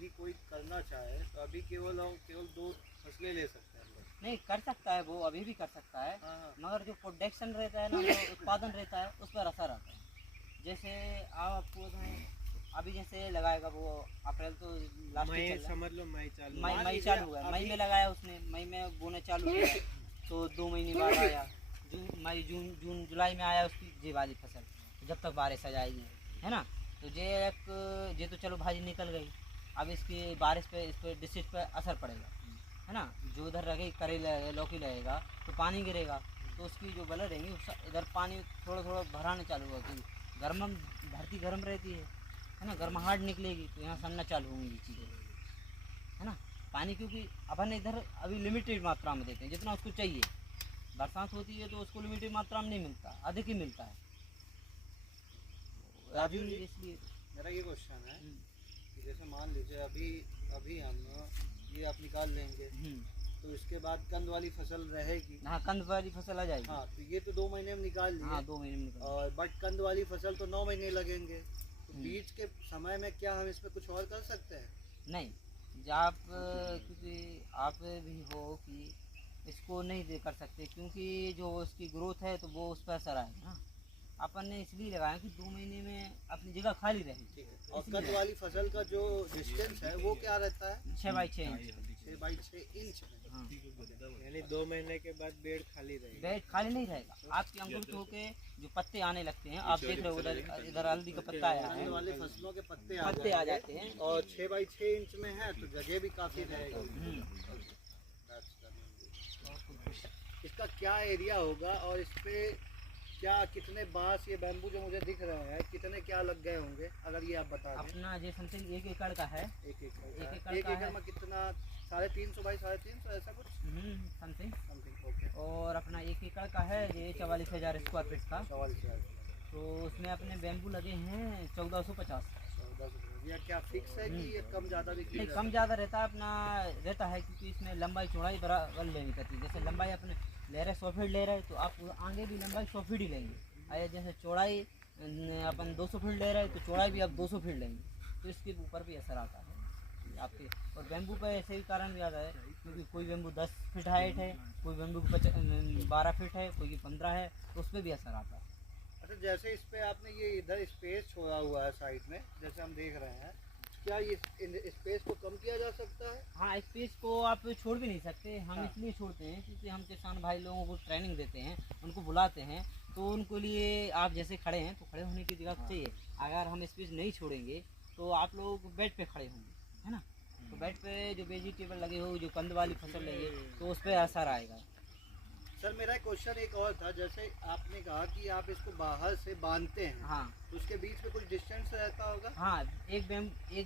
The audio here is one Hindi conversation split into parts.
अभी कोई करना चाहे तो अभी केवल 2 फसलें ले सकते हैं लोग। नहीं कर सकता है, वो अभी भी कर सकता है, हाँ। मगर जो प्रोडक्शन रहता है ना, जो उत्पादन रहता है उस पर असर आता है। जैसे आप आपको बताएं, अभी जैसे लगाएगा वो अप्रैल तो लास्ट मई चल रहा है, समझ लो, मई चालू मई मान मई लीजिए चालू हुआ है, मई अभी- में लगाया उसने, मई में बोना चालू किया तो 2 महीने बाद आया जून, मई जून जून जुलाई में आया उसकी ये वाली फसल, जब तक बारिश आ जाएगी, है ना। तो ये तो चलो भाजी निकल गई, अब इसकी बारिश पे इस पर डिसीज पे असर पड़ेगा, है ना। जो उधर रहे करेला लौकी लगेगा तो पानी गिरेगा, तो उसकी जो बलर रहेंगी इधर पानी थोड़ा थोड़ा भराने चालू होगा, क्योंकि गर्म धरती गर्म रहती है ना, गर्माहट निकलेगी तो यहाँ सड़ना चालू होंगी ये चीज़ें, है ना। पानी क्योंकि अपन इधर अभी लिमिटेड मात्रा में देते हैं, जितना उसको चाहिए। बरसात होती है तो उसको लिमिटेड मात्रा में नहीं मिलता, अधिक ही मिलता है अभी, राजू जी, इसलिए। मेरा ये क्वेश्चन है कि जैसे मान लीजिए अभी अभी हम ये आप निकाल लेंगे तो इसके बाद कंद वाली फसल रहेगी। हाँ, कंद वाली फसल आ जाएगी। हाँ, तो ये तो 2 महीने में निकाल लिए। हाँ, 2 महीने में निकल। और बट कंद वाली फसल तो 9 महीने लगेंगे, तो बीच के समय में क्या हम इसमें कुछ और कर सकते हैं? नहीं, जब आप क्योंकि आप भी हो कि इसको नहीं कर सकते, क्योंकि जो उसकी ग्रोथ है तो वो उस पर असर आएगा ना। अपन ने इसलिए लगाया कि 2 महीने में अपनी जगह खाली रहे। ठीक है। और कंद वाली फसल का जो डिस्टेंस है वो क्या रहता है? 6 बाई 6 इंच। 6 बाई 6 इंच में। हाँ, यानी 2 महीने के बाद बेड खाली रहेगी। बेड खाली नहीं रहेगा, आपके अंकुरित होके जो पत्ते आने लगते हैं, आप देख रहे हो उधर इधर हल्दी का पत्ता आया है, कंद वाली फसलों के पत्ते आ जाते हैं। और 6 बाई 6 इंच में है तो जगह भी काफी रहेगी। इसका क्या एरिया होगा और इस पे क्या कितने बांस ये बैम्बू जो मुझे दिख रहे हैं कितने क्या लग गए होंगे, अगर ये आप बता दें। अपना ये समथिंग 1 एकड़ का है। एक एक एकड़ एक का एकड़ है। में कितना? 350 बाई 350 ऐसा कुछ समथिंग। समथिंग। ओके। और अपना 1 एकड़ का है ये 44,000 स्क्वायर फीट का। सवाल क्या है? तो उसमें अपने बैम्बू लगे हैं 1450। 14 या क्या फिक्स है कि ये कम ज़्यादा भी? नहीं, कम ज़्यादा रहता है, अपना रहता है, क्योंकि इसमें लंबाई चौड़ाई बराबर लेनी पड़ती है। जैसे लंबाई अपने ले रहे 100 फीट ले रहे हैं तो आप आगे भी लंबाई 100 फीट ही लेंगे, और जैसे चौड़ाई अपन 200 फीट ले रहे हैं तो चौड़ाई भी आप 200 फीट लेंगे, तो इसके ऊपर भी असर आता है आपके। और बैम्बू पे ऐसे ही कारण भी आता है, क्योंकि कोई बैम्बू 10 फीट हाइट है, कोई बैम्बू 12 फीट है, कोई 15 है, तो उस पर भी असर आता है। अच्छा, जैसे इस पे आपने ये इधर स्पेस छोड़ा हुआ है साइड में, जैसे हम देख रहे हैं, क्या ये स्पेस को कम किया जा सकता है? हाँ, स्पेस को आप छोड़ भी नहीं सकते, हम इसलिए छोड़ते हैं क्योंकि हम किसान भाई लोगों को ट्रेनिंग देते हैं, उनको बुलाते हैं, तो उनको लिए आप जैसे खड़े हैं तो खड़े होने की जगह चाहिए। अगर हम स्पेस नहीं छोड़ेंगे तो आप लोग बेड पे खड़े होंगे, है ना। तो बेड पे जो वेजिटेबल लगे हो, जो कंद वाली फसल लगे, तो उस पर असर आएगा। सर, मेरा क्वेश्चन एक और था, जैसे आपने कहा कि आप इसको बाहर से बांधते हैं, हाँ तो उसके बीच में कुछ डिस्टेंस रहता होगा? हाँ, एक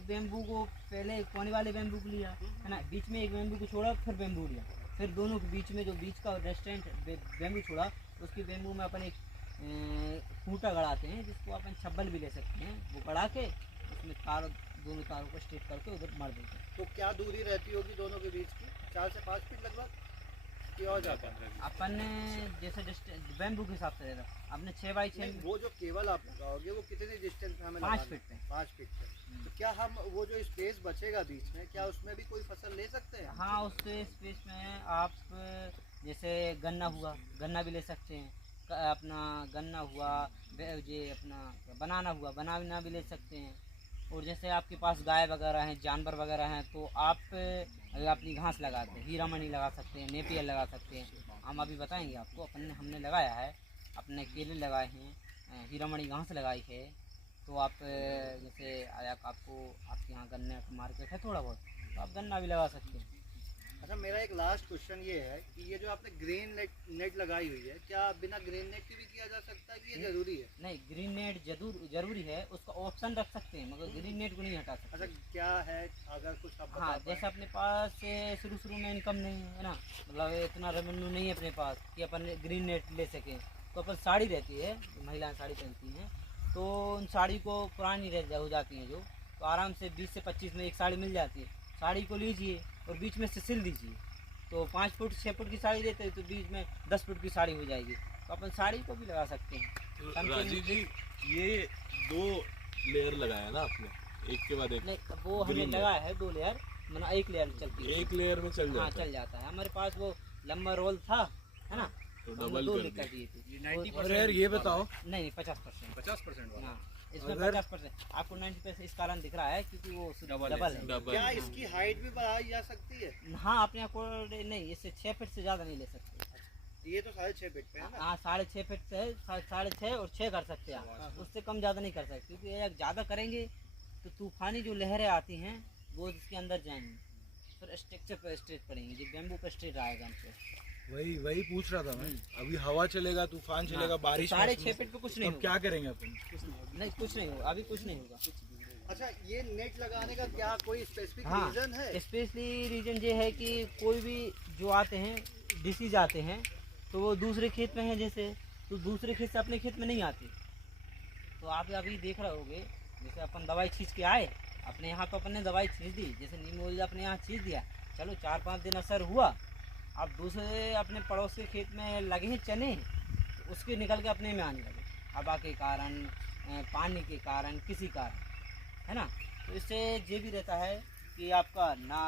बेम्बू को पहले कोने वाले बेम्बू को लिया, है ना, बीच में एक बेम्बू को छोड़ा, फिर बेम्बू लिया, फिर दोनों के बीच में जो बीच का रेस्टेंट बेम्बू छोड़ा, उसके बेम्बू में अपन एक खूंटा गड़ाते हैं, जिसको अपन छब्बल भी ले सकते हैं, वो गड़ा के उसमें दोनों तारों को स्ट्रेट करके उधर मार देते हैं। तो क्या दूरी रहती होगी दोनों के बीच की? 4 से 5 फीट लगभग कि और ज़्यादा? अपन ने जैसे बैम्बू के हिसाब से रहता, अपने 6 बाई 6 वो जो केबल आप लगाओगे वो कितने डिस्टेंस में हमें 5 लगाना? फीट पे। 5 फीट पे। तो क्या हम वो जो स्पेस बचेगा बीच में, क्या उसमें भी कोई फसल ले सकते हैं? हाँ, उस स्पेस में आप जैसे गन्ना हुआ, गन्ना भी ले सकते हैं, अपना गन्ना हुआ, ये अपना बनाना हुआ, बनाना भी ले सकते हैं। और जैसे आपके पास गाय वगैरह हैं, जानवर वगैरह हैं, तो आप अगर अपनी घास लगाते हैं, हीरामणी लगा सकते हैं, नेपियर लगा सकते हैं। हम अभी बताएंगे आपको, हमने लगाया है, अपने केले लगाए हैं, हीरामणी घास लगाई है। तो आप जैसे आपको आपके यहाँ गन्ने का मार्केट है थोड़ा बहुत, तो आप गन्ना भी लगा सकते हैं। अच्छा, मेरा एक लास्ट क्वेश्चन ये है कि ये जो आपने ग्रीन नेट लगाई हुई है, क्या बिना ग्रीन नेट के भी किया जा सकता है कि ये जरूरी है? नहीं, ग्रीन नेट जरूरी है, उसका ऑप्शन रख सकते हैं, मगर ग्रीन नेट को नहीं हटा सकते। अच्छा, क्या है अगर कुछ आप बता हाँ, पाएं? जैसे अपने पास शुरू में इनकम नहीं है ना, मतलब इतना रेवेन्यू नहीं है अपने पास कि अपन ग्रीन नेट ले सकें, तो अपन साड़ी रहती है, महिलाएं साड़ी पहनती हैं, तो उन साड़ी को पुरानी हो जाती हैं जो, तो आराम से 20 से 25 में एक साड़ी मिल जाती है। साड़ी को लीजिए और बीच में से सिल दीजिए, तो 5 फुट 6 फुट की साड़ी देते हैं तो बीच में 10 फुट की साड़ी हो जाएगी, तो अपन साड़ी को भी लगा सकते हैं। राजीव जी, ये 2 लेयर लगाया ना आपने, एक के बाद एक? नहीं, वो हमने लगाया है 2 लेयर, मतलब 1 लेयर चलती है। एक लेयर में चल हाँ जाता है। चल जाता है। हमारे पास वो लंबा रोल था, है ना, तो हमने डबल 2 कर लेकर दिया। दिए थे। 90% यार ये बताओ, नहीं 50%। 50% वाला हाँ, इसमें अगर- 50%। आपको 90% इस कारण दिख रहा है क्योंकि वो डबल डबल है। है। डबल। क्या इसकी हाइट भी बढ़ाई जा सकती है? हाँ, अपने अकॉर्डिंग नहीं, इससे 6 फीट से ज़्यादा नहीं ले सकते। ये तो 6.5 फीट पे है ना? हाँ, 6.5 फीट से है, 6.5 और 6 कर सकते हैं आप, उससे कम ज़्यादा नहीं कर सकते, क्योंकि अगर ज़्यादा करेंगे तो तूफानी जो लहरें आती हैं वो इसके अंदर जाएंगी, फिर स्ट्रक्चर पर स्ट्रेट पड़ेंगी, जो बैम्बू पर स्ट्रेट आएगा हमसे। वही पूछ रहा था मैं। अभी हवा चलेगा, तूफान चलेगा, बारिश 6.5 फीट पे कुछ नहीं तब क्या होगा। करेंगे अपन? नहीं, कुछ नहीं होगा, अभी कुछ नहीं होगा। अच्छा, ये नेट लगाने का क्या कोई स्पेसिफिक हाँ, रीजन है? स्पेशली रीजन ये है कि कोई भी जो आते हैं डिसीज आते हैं तो वो दूसरे खेत में हैं, जैसे तो दूसरे खेत से अपने खेत में नहीं आते। तो आप अभी देख रहे होगे, जैसे अपन दवाई छींच के आए अपने यहाँ, तो अपन ने दवाई छींच दी, जैसे नीमोल अपने यहाँ छींच दिया, चलो 4-5 दिन असर हुआ। अब दूसरे अपने पड़ोस के खेत में लगे हैं चने, तो उसके निकल के अपने में आने लगे, हवा के कारण, पानी के कारण, किसी कारण, है ना। तो इससे ये भी रहता है कि आपका ना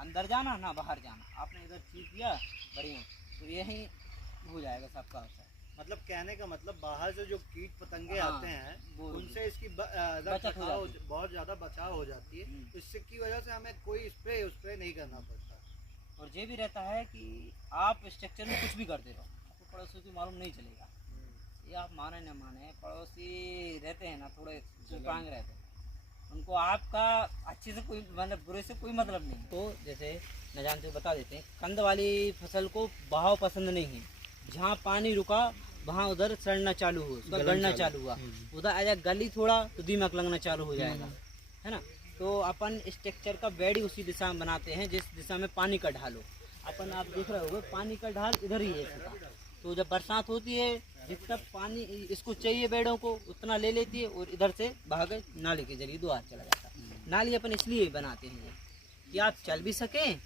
अंदर जाना ना बाहर जाना, आपने इधर छींच दिया बढ़िया, तो यही हो जाएगा सबका असर। मतलब कहने का मतलब बाहर से जो कीट पतंगे हाँ, आते हैं वो उनसे इसकी बचत हो जाती है। बहुत ज़्यादा बचाव हो जाती है। हम्म। इससे की वजह से हमें कोई स्प्रे नहीं करना पड़ता। और ये भी रहता है कि आप स्ट्रक्चर में कुछ भी करते रहो, आपको पड़ोसी को मालूम नहीं चलेगा। ये आप माने न माने, पड़ोसी रहते हैं ना थोड़े सुपांग रहते हैं, उनको आपका अच्छे से कोई मतलब बुरे से कोई मतलब नहीं। तो जैसे न जानते बता देते हैं, कंद वाली फसल को बहाव पसंद नहीं है। जहाँ पानी रुका वहाँ उधर सड़ना चालू हो, उसका गलना चालू हुआ, उधर आजा गली थोड़ा तो दीमक लगना चालू हो जाएगा, है ना। तो अपन स्ट्रक्चर का बेड ही उसी दिशा में बनाते हैं जिस दिशा में पानी का ढाल हो। अपन आप देख रहे होगे पानी का ढाल इधर ही है इसका, तो जब बरसात होती है जितना पानी इसको चाहिए बेड़ों को उतना ले लेती है और इधर से भाग नाली के जरिए द्वार चला जाता है। नाली अपन इसलिए बनाते हैं कि आप चल भी सकें,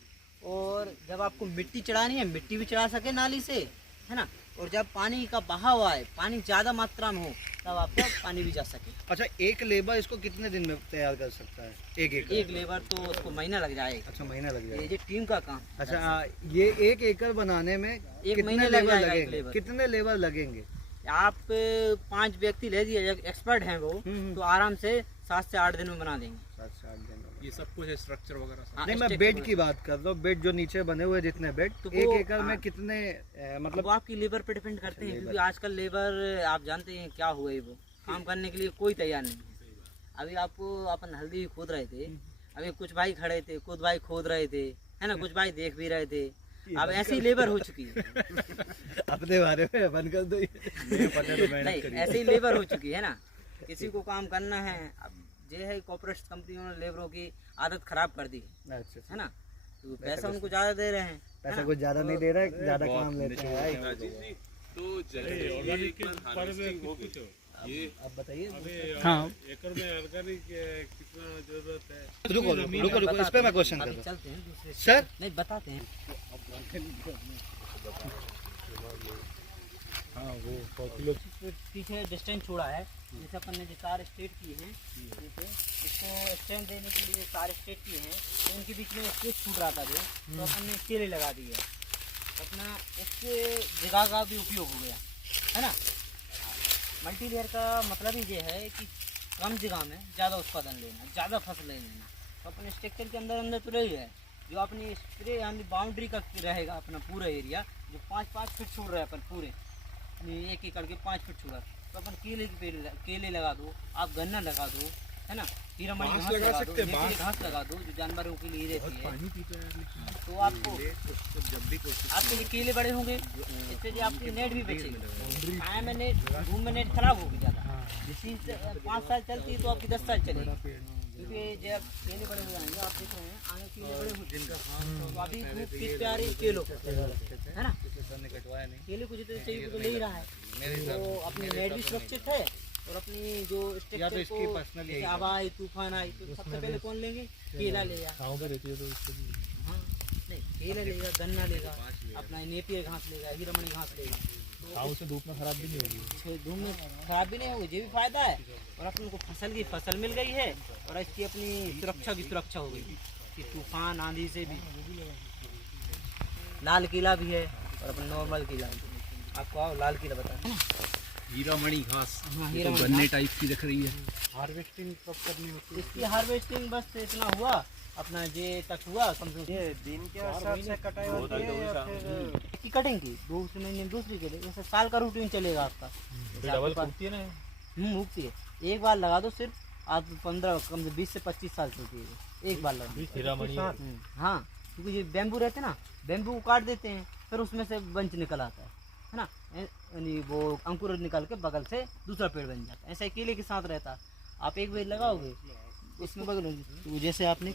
और जब आपको मिट्टी चढ़ानी है मिट्टी भी चढ़ा सके नाली से, है ना। और जब पानी का बहाव आए, पानी ज़्यादा मात्रा में हो, तब आपका पानी भी जा सके। अच्छा, एक लेबर इसको कितने दिन में तैयार कर सकता है? एक लेबर तो उसको महीना लग जाएगा। अच्छा, महीना लग जाएगा। ये टीम का काम। अच्छा, ये 1 एकड़ बनाने में कितने महीने लग लेबर जाएगा, एक लगेंगे? लेबर। कितने लेबर लगेंगे? आप 5 व्यक्ति ले दिए, एक्सपर्ट हैं वो, तो आराम से 7 से 8 दिन में बना देंगे। 7 से 8 दिन। ये सब कुछ स्ट्रक्चर वगैरह सब? हाँ, नहीं, मैं स्टेक बेड पर। की बात कर रहा हूँ। बेड जो नीचे बने हुए जितने बेड, तो 1 वो, एकड़ में हाँ। कितने मतलब मतलब? आपकी लेबर पे डिपेंड करते हैं, लेबर। क्योंकि आजकल लेबर आप जानते हैं क्या हुआ है, वो काम करने के लिए कोई तैयार नहीं है। अभी आपको अपन हल्दी खोद रहे थे, अभी कुछ भाई खड़े थे, कुछ भाई खोद रहे थे, है ना, कुछ भाई देख भी रहे थे। अब ऐसी लेबर हो चुकी है। अपने बारे में बंद कर दो। नहीं, ऐसी लेबर हो चुकी है ना, किसी को काम करना है। अब ये है कॉर्पोरेट कंपनियों ने लेबरों की आदत खराब कर दी है, अच्छा, है ना। तो पैसा उनको ज़्यादा दे रहे हैं, पैसा कुछ ज्यादा नहीं दे रहा है, ज्यादा काम लेते हैं। राजीव जी, तो जैसे ये एक बार हार्वेस्टिंग होगी, ये आप बताइए। हाँ, एकड़ में ऑर्गेनिक कितना जरूरत है? रुको, इस पे मैं क्वेश्चन कर अभी रहा हूँ। चलते हैं दूसरे सर, नहीं बताते हैं। हाँ, वो 100 किलो पीछे डिस्टेंस छोड़ा है, जैसे अपन ने जो तार स्ट्रेट किए हैं, जैसे इसको स्टैंड देने के लिए तार स्ट्रेट किए हैं, तो उनके बीच में स्पेस छूट रहा था जो, तो अपन ने केले लगा दिए। अपना इससे जगह का भी उपयोग हो गया, है ना। मल्टी लेयर का मतलब ही ये है कि कम जगह में ज़्यादा उत्पादन लेना, ज़्यादा फसल ले लेना। तो अपने स्ट्रक्चर के अंदर अंदर तो रही है, जो अपनी स्प्रे यानी बाउंड्री का रहेगा अपना पूरा एरिया, जो 5-5 फीट छोड़ रहा है अपन पूरे 1 एकड़ के 5 फीट छोड़ा, तो अपन केले लगा दो, आप गन्ना लगा दो, है ना, हीरामणी घास लगा दो, नेपियर घास लगा दो जो जानवरों के लिए रहती है। पानी पीता है। तो आपको आपके लिए केले बड़े होंगे, इससे जो आपकी नेट भी बचेगी। आए में नेट रूम में नेट खराब होगी ज़्यादा, जिसकी 5 साल चलती है तो आपकी 10 साल चलेगी, क्योंकि जब केले बड़े हो जाएंगे, आप देख रहे हैं आगे केले बड़े हो जाएंगे, तो अभी धूप किस प्यारे केलों है ना, केले को जितने चाहिए वो तो ले ही रहा है। तो अपनी नेट भी सुरक्षित है, और अपनी जो स्ट्रक्चर इसकी को पर्सनल जैसे हवा आई तूफान आई तो सबसे पहले कौन लेंगे? केला लेगा। गाँव में रहती है तो इसको भी हाँ नहीं, केला लेगा, गन्ना लेगा, अपना नेपियर घास लेगा, हीरामणी घास लेगा, हाँ उसमें धूप में खराब भी नहीं होगी। धूप में खराब भी नहीं होगी, ये भी फायदा है। और अपन को फसल की फसल मिल गई है और इसकी अपनी सुरक्षा की सुरक्षा हो गई कि तूफान आंधी से भी। लाल किला भी है और अपन नॉर्मल किला भी। आपको आओ लाल किला बताएं। हीरा मणि घास हाँ, ये तो गन्ने टाइप की दिख रही है। हार्वेस्टिंग कब करनी होती है? इसकी हार्वेस्टिंग बस इतना हुआ अपना जे तक हुआ कम से कम। ये दिन के हिसाब से कटाई होती है या फिर की कटिंग की दूसरे महीने दूसरी के लिए जैसे साल का रूटीन चलेगा आपका। डबल उगती है ना। उगती है। एक बार लगा दो सिर्फ आप 15 कम से 20 से 25 साल चलती है एक बार लगा। हीरा मणि हाँ क्योंकि ये बैम्बू रहते ना, बैम्बू को काट देते हैं फिर उसमें से बंच निकल आता है ना, यानी वो अंकुर निकल के बगल से दूसरा पेड़ बन जाता है। ऐसा केले के साथ रहता है। आप एक पेड़ लगाओगे इसमें बगल में तो जैसे हमने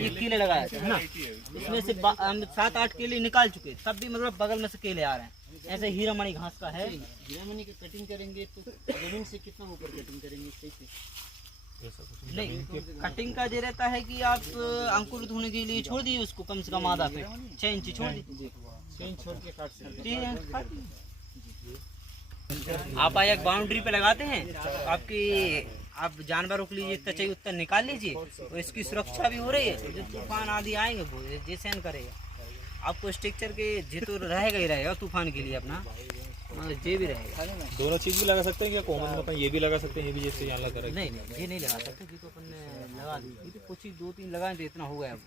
1 केले लगाया था है ना, इसमें से हम 7-8 केले निकाल चुके तब भी मतलब बगल में से केले आ रहे हैं। ऐसे हीरा मणि घास का है। हीरा मणि की कटिंग करेंगे तो जमीन से कितना ऊपर कटिंग करेंगे कैसे? नहीं कटिंग का ये रहता है कि आप अंकुरित होने के लिए छोड़ दिए उसको कम से कम आधा फीट 6 इंच छोड़ दीजिए। 6 इंच छोड़ के काट सकते ठीक है। आप एक बाउंड्री पे लगाते हैं आपकी आप जानवरों के लिए जितना चाहिए उतना निकाल लीजिए तो इसकी सुरक्षा भी हो रही है। जो तूफान आदि आएंगे वो ये सहन करेगा। आपको स्ट्रक्चर के जे तो रहेगा ही रहेगा तूफान के लिए अपना जे भी रहेगा। दोनों चीज भी लगा सकते हैं क्या कॉमन में? ये भी लगा सकते हैं ये भी जैसे यहाँ लगा रहे। नहीं ये नहीं लगा सकते क्योंकि अपन ने लगा दी तो कुछ ही 2-3 लगाए तो इतना हो गया अब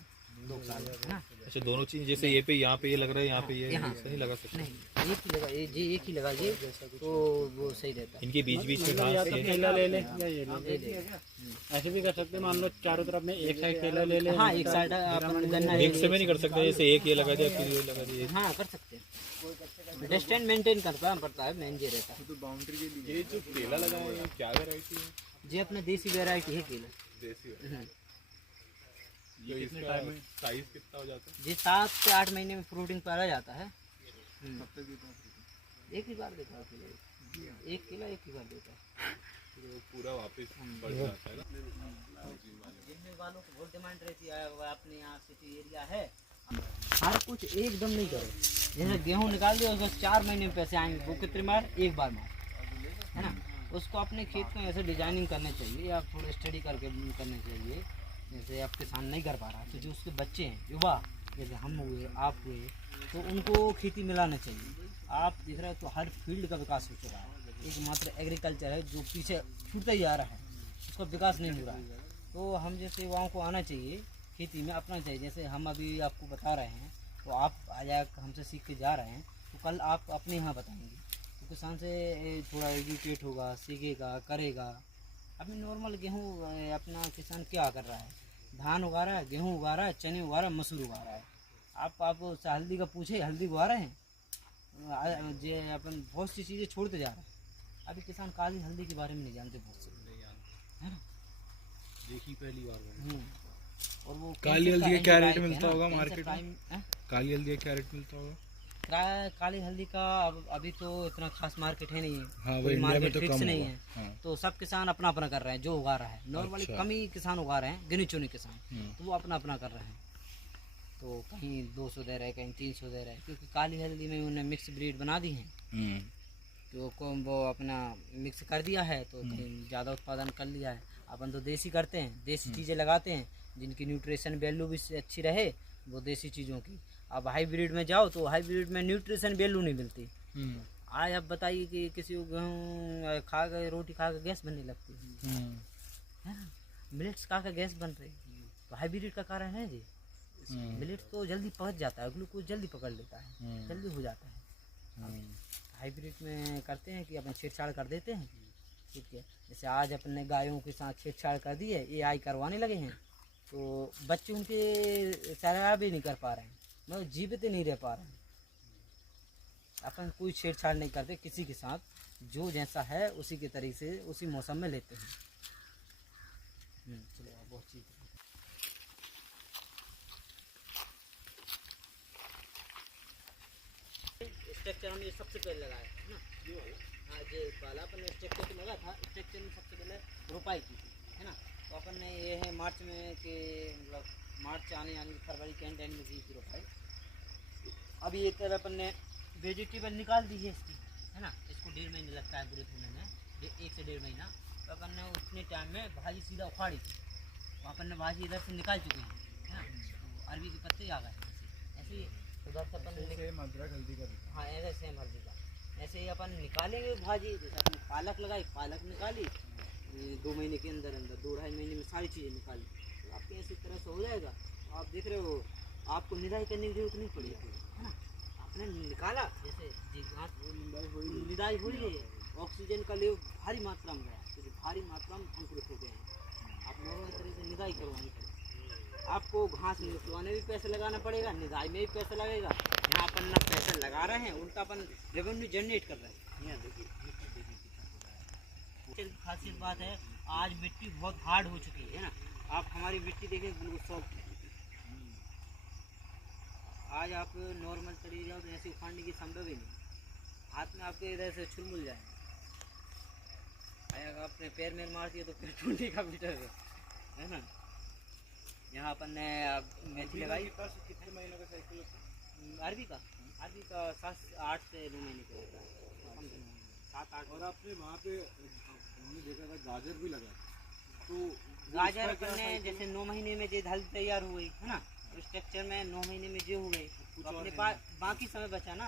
2 साल है ना। अच्छा दोनों चीज जैसे ये पे यहाँ पे ये लग रहा है यहाँ पे ये ऐसा नहीं लगा सकते? नहीं एक ही लगा ये एक ही लगाइए तो वो सही रहता है। इनके बीच बीच में घास ये केला ले ले या ये ले ऐसे भी कर सकते हैं। मान लो चारों तरफ में एक साइड केला ले ले। हाँ एक साइड अपन गन्ना मिक्स में नहीं कर सकते जैसे एक ये लगा दिया फिर ये लगा दिया। हाँ कर सकते हैं। डिस्टेंस मेंटेन करता पड़ता है मेन ये रहता है। तो बाउंड्री के लिए ये जो केला लगा है ये क्या वैरायटी है? ये अपने देसी वैरायटी है केला। देसी तो इसका साइज कितना हो जाता है? ये 7 से 8 महीने में फ्रूटिंग पर आ जाता है। एक ही बार देता है केला, एक केला एक ही बार देता है तो पूरा वापस बढ़ जाता है ना। जिनमें वालों को बहुत डिमांड रहती है अपने यहाँ सिटी एरिया है। हर कुछ एकदम नहीं करो। जैसे गेहूँ निकाल दिया उसको 4 महीने में पैसे आएंगे वो कितनी बार एक बार मार है ना। उसको अपने खेत को ऐसे डिजाइनिंग करने चाहिए या थोड़ा स्टडी करके करने चाहिए। जैसे आप किसान नहीं कर पा रहा तो जो उसके बच्चे हैं युवा जैसे हम हुए आप हुए तो उनको खेती मिलाना चाहिए। आप देख रहे हो तो हर फील्ड का विकास हो चुका है। एकमात्र एग्रीकल्चर है जो पीछे छूटता ही आ रहा है, उसका विकास नहीं हो रहा है। तो हम जैसे युवाओं को आना चाहिए खेती में अपना चाहिए। जैसे हम अभी आपको बता रहे हैं तो आप आज हमसे सीख के जा रहे हैं तो कल आप अपने यहाँ बताएंगे तो किसान से थोड़ा एजुकेट होगा, सीखेगा, करेगा। अभी नॉर्मल गेहूँ अपना किसान क्या कर रहा है, धान उगा रहा है, गेहूँ उगा रहा है, चने उगा रहा है, मसूर उगा रहा है। आप उससे हल्दी का पूछे हल्दी उगा रहे हैं जे अपन बहुत सी चीज़ें छोड़ते जा रहे हैं। अभी किसान काली हल्दी के बारे में नहीं जानते बहुत से है ना। देखी पहली बार। और वो काली हल्दी का क्या रेट मिलता होगा कैंसर मार्केट में? काली हल्दी का क्या रेट मिलता होगा? काली हल्दी का अभी तो इतना खास मार्केट है नहीं है। हाँ, कोई इंडिया में मार्केट तो फिक्स कम नहीं होगा। है। हाँ। तो सब किसान अपना अपना कर रहे हैं जो उगा रहा है। नॉर्मली अच्छा। कम ही किसान उगा रहे हैं, गिने चुने किसान तो वो अपना अपना कर रहे हैं। तो कहीं 200 दे रहे हैं, कहीं 300 दे रहे हैं क्योंकि काली हल्दी में उन्होंने मिक्स ब्रीड बना दी है तो वो अपना मिक्स कर दिया है तो कहीं ज़्यादा उत्पादन कर लिया है। अपन तो देसी करते हैं, देसी चीज़ें लगाते हैं जिनकी न्यूट्रिशन वैल्यू भी अच्छी रहे वो देसी चीज़ों की। अब हाइब्रिड में जाओ तो हाइब्रिड में न्यूट्रिशन वैल्यू नहीं मिलती। आज आप बताइए कि किसी को गेहूँ खा के रोटी खा के गैस बनने लगती है ना, मिलेट्स खा के गैस बन रही तो हाइब्रिड का कारण है जी। मिलेट्स तो जल्दी पहुँच जाता है, ग्लूकोज जल्दी पकड़ लेता है, जल्दी हो जाता है। हाइब्रिड में करते हैं कि अपन छेड़छाड़ कर देते हैं, ठीक है। जैसे आज अपने गायों के साथ छेड़छाड़ कर दी है, AI करवाने लगे हैं तो बच्चे उनके सराहा भी नहीं कर पा रहे हैं, मतलब जीवित नहीं रह पा रहे हैं। अपन कोई छेड़छाड़ नहीं करते किसी के साथ, जो जैसा है उसी के तरीके से उसी मौसम में लेते हैं। चलो बहुत चीज़ स्ट्रक्चर हमने सबसे पहले लगाया है ना। हाँ ये वाला अपन ने स्ट्रक्चर तो लगा था, स्ट्रक्चर में सबसे पहले रोपाई की थी है ना। तो अपन ने ये है मार्च में के मतलब मार्च आने यानी फरवरी के एंड में की थी रोपाई। अभी एक तरह अपन ने वेजिटेबल निकाल दी है इसकी है ना, इसको 1.5 महीने लगता है ग्रोथ होने में, 1 से 1.5 महीना। तो अपन ने उतने टाइम में भाजी सीधा उखाड़ी थी, तो अपन ने भाजी इधर से निकाल चुके हैं, है ना। तो अरबी के पत्ते आ गए ऐसे ही उधर से अपन सेम अदरक हल्दी का भी। हाँ ऐसे सेम हल्दी का, ऐसे ही अपन निकालेंगे भाजी। जैसे अपन पालक लगाई, पालक निकाली 2 महीने के अंदर अंदर, 2-2.5 महीने में सारी चीज़ें निकाली, तो आपके इसी तरह से हो जाएगा। तो आप देख रहे हो, आपको निदाई करने की जरूरत नहीं पड़ेगी, है ना। आपने निकाला जैसे निदाई हुई है, ऑक्सीजन का लेवल भारी मात्रा में गया, तो भारी मात्रा में अंकुरित हो गए हैं। आप नॉर्मल तरह से निदाई करवानी पड़ेगी। आपको घास निकलवाने भी पैसे लगाना पड़ेगा, निदाई में भी पैसा लगेगा। यहाँ अपन ना पैसा लगा रहे हैं, उल्टा अपन रेवेन्यू जनरेट कर रहे हैं। यहाँ देखिए खासियत बात है, आज मिट्टी बहुत हार्ड हो चुकी है ना। आप हमारी मिट्टी देखें बिल्कुल सॉफ्ट है। आज आप नॉर्मल चली जाओ तो ऐसे उखाड़ने की संभव ही नहीं, हाथ में आपके इधर से छुलमुल जाए। अगर आपने पैर में मार दिया तो फिर टूटने का भी डर है ना। यहाँ अपन ने मेथी लगाई। कितने महीनों का साइकिल होता है? अरबी का 7-8 से 9 महीने का होता है, 7-8। और आपने वहाँ पे हमने देखा था गाजर भी लगा, तो गाजर अपन ने जैसे 9 महीने में जो हल्दी तैयार हो गई है ना, स्ट्रक्चर में 9 महीने में जो हो गई, तो अपने पास बाकी समय बचा ना,